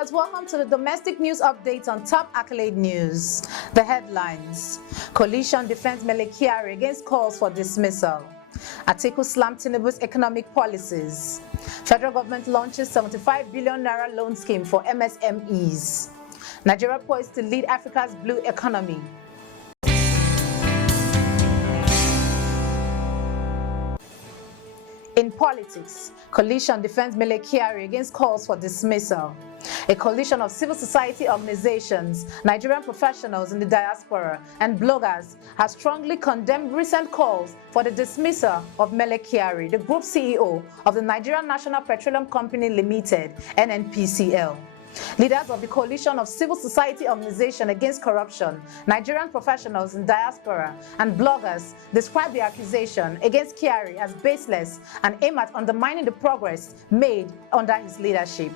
viewers, welcome to the domestic news update on Top Accolade News. The headlines: Coalition defends Mele Kyari against calls for dismissal. Atiku slammed Tinubu's economic policies. Federal government launches 75 billion naira loan scheme for MSMEs. Nigeria poised to lead Africa's blue economy. In politics, coalition defends Mele Kyari against calls for dismissal. A coalition of civil society organizations, Nigerian professionals in the diaspora, and bloggers has strongly condemned recent calls for the dismissal of Mele Kyari, the group CEO of the Nigerian National Petroleum Corporation Limited, NNPCL. Leaders of the coalition of civil society organization against corruption, Nigerian professionals in diaspora, and bloggers describe the accusation against Kyari as baseless and aim at undermining the progress made under his leadership.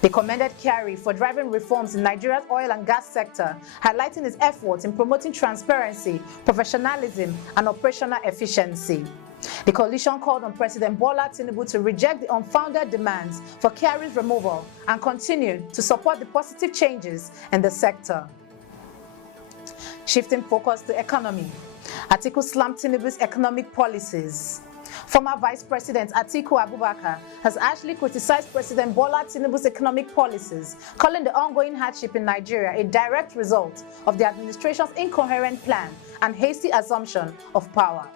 They commended Kyari for driving reforms in Nigeria's oil and gas sector, highlighting his efforts in promoting transparency, professionalism, and operational efficiency. The coalition called on President Bola Tinubu to reject the unfounded demands for Kyari's removal and continue to support the positive changes in the sector. Shifting focus to economy, Atiku slammed Tinubu's economic policies. Former Vice President Atiku Abubakar has harshly criticized President Bola Tinubu's economic policies, calling the ongoing hardship in Nigeria a direct result of the administration's incoherent plan and hasty assumption of power.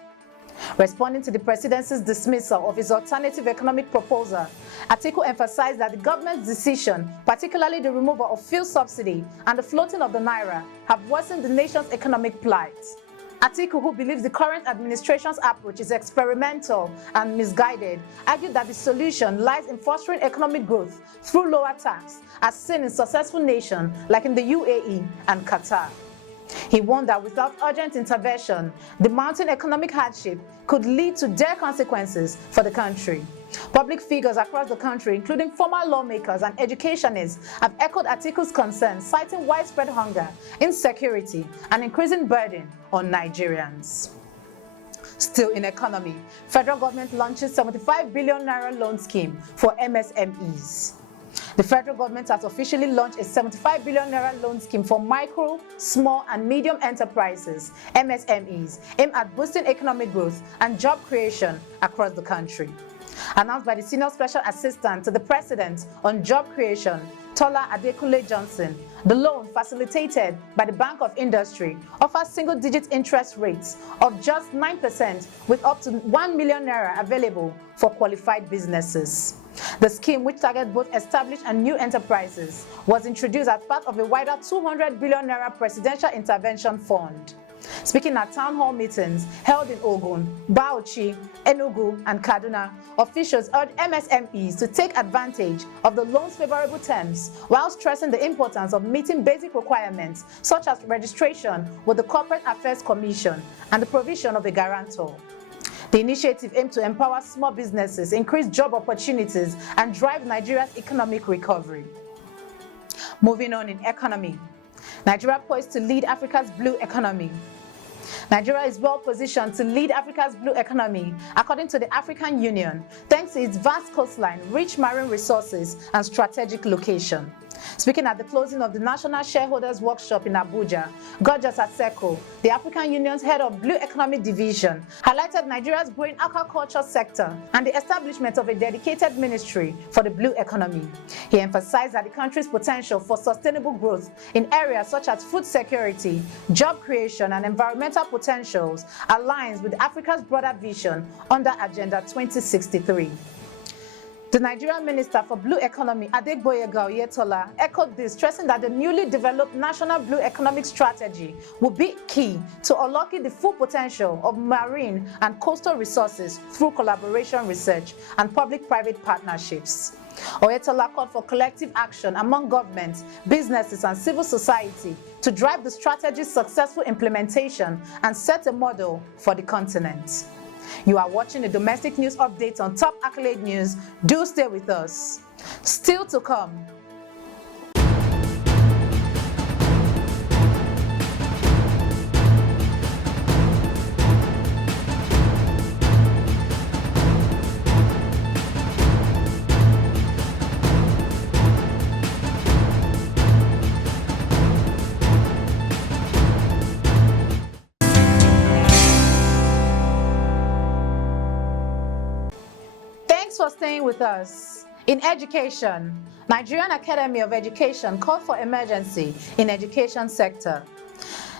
Responding to the presidency's dismissal of his alternative economic proposal, Atiku emphasized that the government's decision, particularly the removal of fuel subsidy and the floating of the naira, have worsened the nation's economic plight. Atiku, who believes the current administration's approach is experimental and misguided, argued that the solution lies in fostering economic growth through lower tax, as seen in successful nations like in the UAE and Qatar. He warned that without urgent intervention, the mounting economic hardship could lead to dire consequences for the country. Public figures across the country, including former lawmakers and educationists, have echoed Atiku's concerns, citing widespread hunger, insecurity, and increasing burden on Nigerians. Still in economy, federal government launches 75 billion naira loan scheme for MSMEs. The federal government has officially launched a 75 billion naira loan scheme for micro, small, and medium enterprises, MSMEs, aimed at boosting economic growth and job creation across the country. Announced by the Senior Special Assistant to the President on Job Creation, Tola Adekunle Johnson, the loan, facilitated by the Bank of Industry, offers single-digit interest rates of just 9% with up to 1 million naira available for qualified businesses. The scheme, which targets both established and new enterprises, was introduced as part of a wider 200 billion naira Presidential Intervention Fund. Speaking at town hall meetings held in Ogun, Bauchi, Enugu, and Kaduna, officials urged MSMEs to take advantage of the loan's favorable terms while stressing the importance of meeting basic requirements such as registration with the Corporate Affairs Commission and the provision of a guarantor. The initiative aimed to empower small businesses, increase job opportunities, and drive Nigeria's economic recovery. Moving on in economy, Nigeria poised to lead Africa's blue economy. Nigeria is well positioned to lead Africa's blue economy, according to the African Union, thanks to its vast coastline, rich marine resources, and strategic location. Speaking at the closing of the National Shareholders Workshop in Abuja, Gorgeous Aseko, the African Union's head of Blue Economic Division, highlighted Nigeria's growing aquaculture sector and the establishment of a dedicated ministry for the blue economy. He emphasized that the country's potential for sustainable growth in areas such as food security, job creation, and environmental potentials aligns with Africa's broader vision under Agenda 2063. The Nigerian Minister for Blue Economy, Adegboyega Oyetola, echoed this, stressing that the newly developed National Blue Economic Strategy will be key to unlocking the full potential of marine and coastal resources through collaboration research and public-private partnerships. Oyetola called for collective action among governments, businesses, and civil society to drive the strategy's successful implementation and set a model for the continent. You are watching the domestic news updates on Top Accolade News. Do stay with us. Still to come. Thanks for staying with us. In education, Nigerian Academy of Education called for emergency in education sector.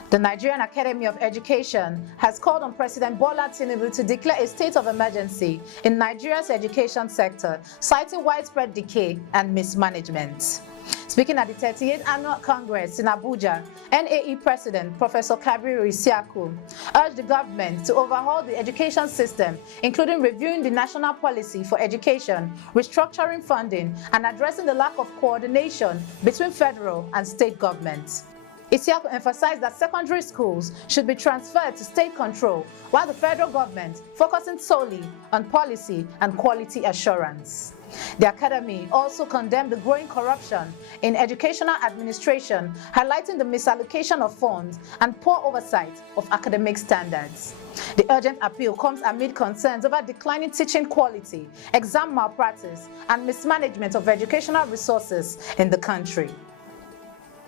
The Nigerian Academy of Education has called on President Bola Tinubu to declare a state of emergency in Nigeria's education sector, citing widespread decay and mismanagement. Speaking at the 38th Annual Congress in Abuja, NAE President Professor Kabiru Isiaku urged the government to overhaul the education system, including reviewing the national policy for education, restructuring funding, and addressing the lack of coordination between federal and state governments. Isiaku emphasized that secondary schools should be transferred to state control, while the federal government focusing solely on policy and quality assurance. The Academy also condemned the growing corruption in educational administration, highlighting the misallocation of funds and poor oversight of academic standards. The urgent appeal comes amid concerns over declining teaching quality, exam malpractice, and mismanagement of educational resources in the country.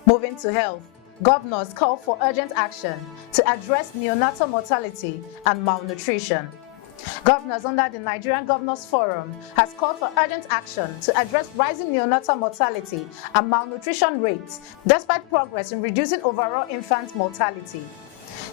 Moving to health, governors call for urgent action to address neonatal mortality and malnutrition. Governors under the Nigerian Governors Forum has called for urgent action to address rising neonatal mortality and malnutrition rates, despite progress in reducing overall infant mortality.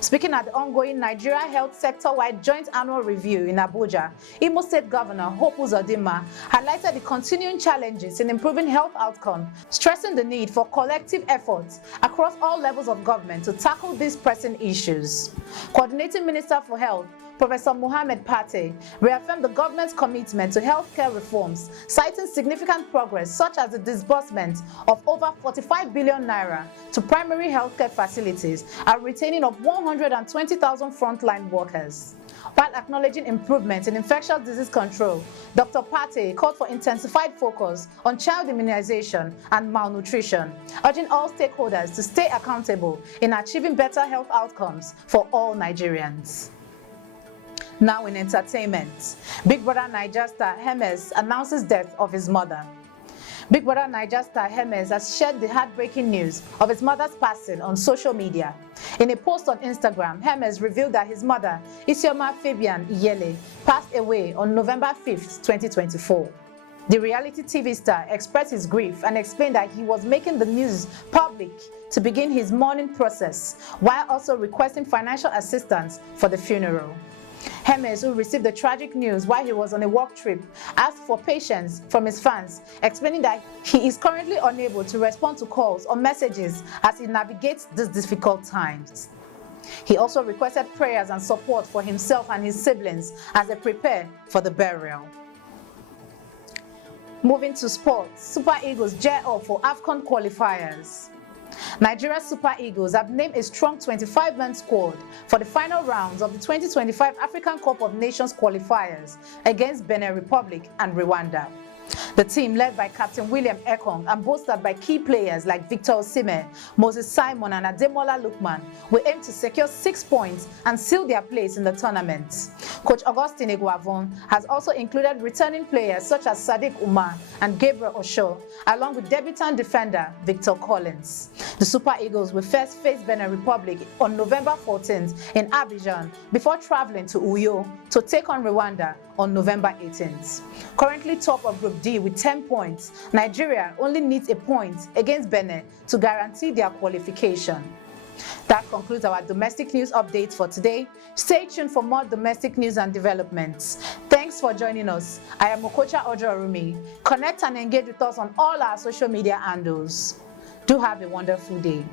Speaking at the ongoing Nigeria Health Sector-wide Joint Annual Review in Abuja, Imo State Governor Hope Uzodinma highlighted the continuing challenges in improving health outcomes, stressing the need for collective efforts across all levels of government to tackle these pressing issues. Coordinating Minister for Health, Professor Mohammed Pate, reaffirmed the government's commitment to healthcare reforms, citing significant progress such as the disbursement of over 45 billion naira to primary healthcare facilities and retaining of 120,000 frontline workers. While acknowledging improvement in infectious disease control, Dr. Pate called for intensified focus on child immunization and malnutrition, urging all stakeholders to stay accountable in achieving better health outcomes for all Nigerians. Now in entertainment, Big Brother Naija star Hermes announces death of his mother. Big Brother Naija star Hermes has shared the heartbreaking news of his mother's passing on social media. In a post on Instagram, Hermes revealed that his mother, Isioma Fabian Iyele, passed away on November 5, 2024. The reality TV star expressed his grief and explained that he was making the news public to begin his mourning process, while also requesting financial assistance for the funeral. Hermes, who received the tragic news while he was on a work trip, asked for patience from his fans, explaining that he is currently unable to respond to calls or messages as he navigates these difficult times. He also requested prayers and support for himself and his siblings as they prepare for the burial. Moving to sports, Super Eagles gear up for AFCON qualifiers. Nigeria's Super Eagles have named a strong 25-man squad for the final rounds of the 2025 African Cup of Nations qualifiers against Benin Republic and Rwanda. The team, led by Captain William Ekong and bolstered by key players like Victor Osimhen, Moses Simon and Ademola Lookman, will aim to secure 6 points and seal their place in the tournament. Coach Augustine Iguavon has also included returning players such as Sadiq Umar and Gabriel Osho, along with debutant defender Victor Collins. The Super Eagles will first face Benin Republic on November 14th in Abidjan before traveling to Uyo to take on Rwanda on November 18th. Currently top of Group D with 10 points, Nigeria only needs a point against Benin to guarantee their qualification. That concludes our domestic news update for today. Stay tuned for more domestic news and developments. Thanks for joining us. I am Okocha Ojo-Arumi. Connect and engage with us on all our social media handles. Do have a wonderful day.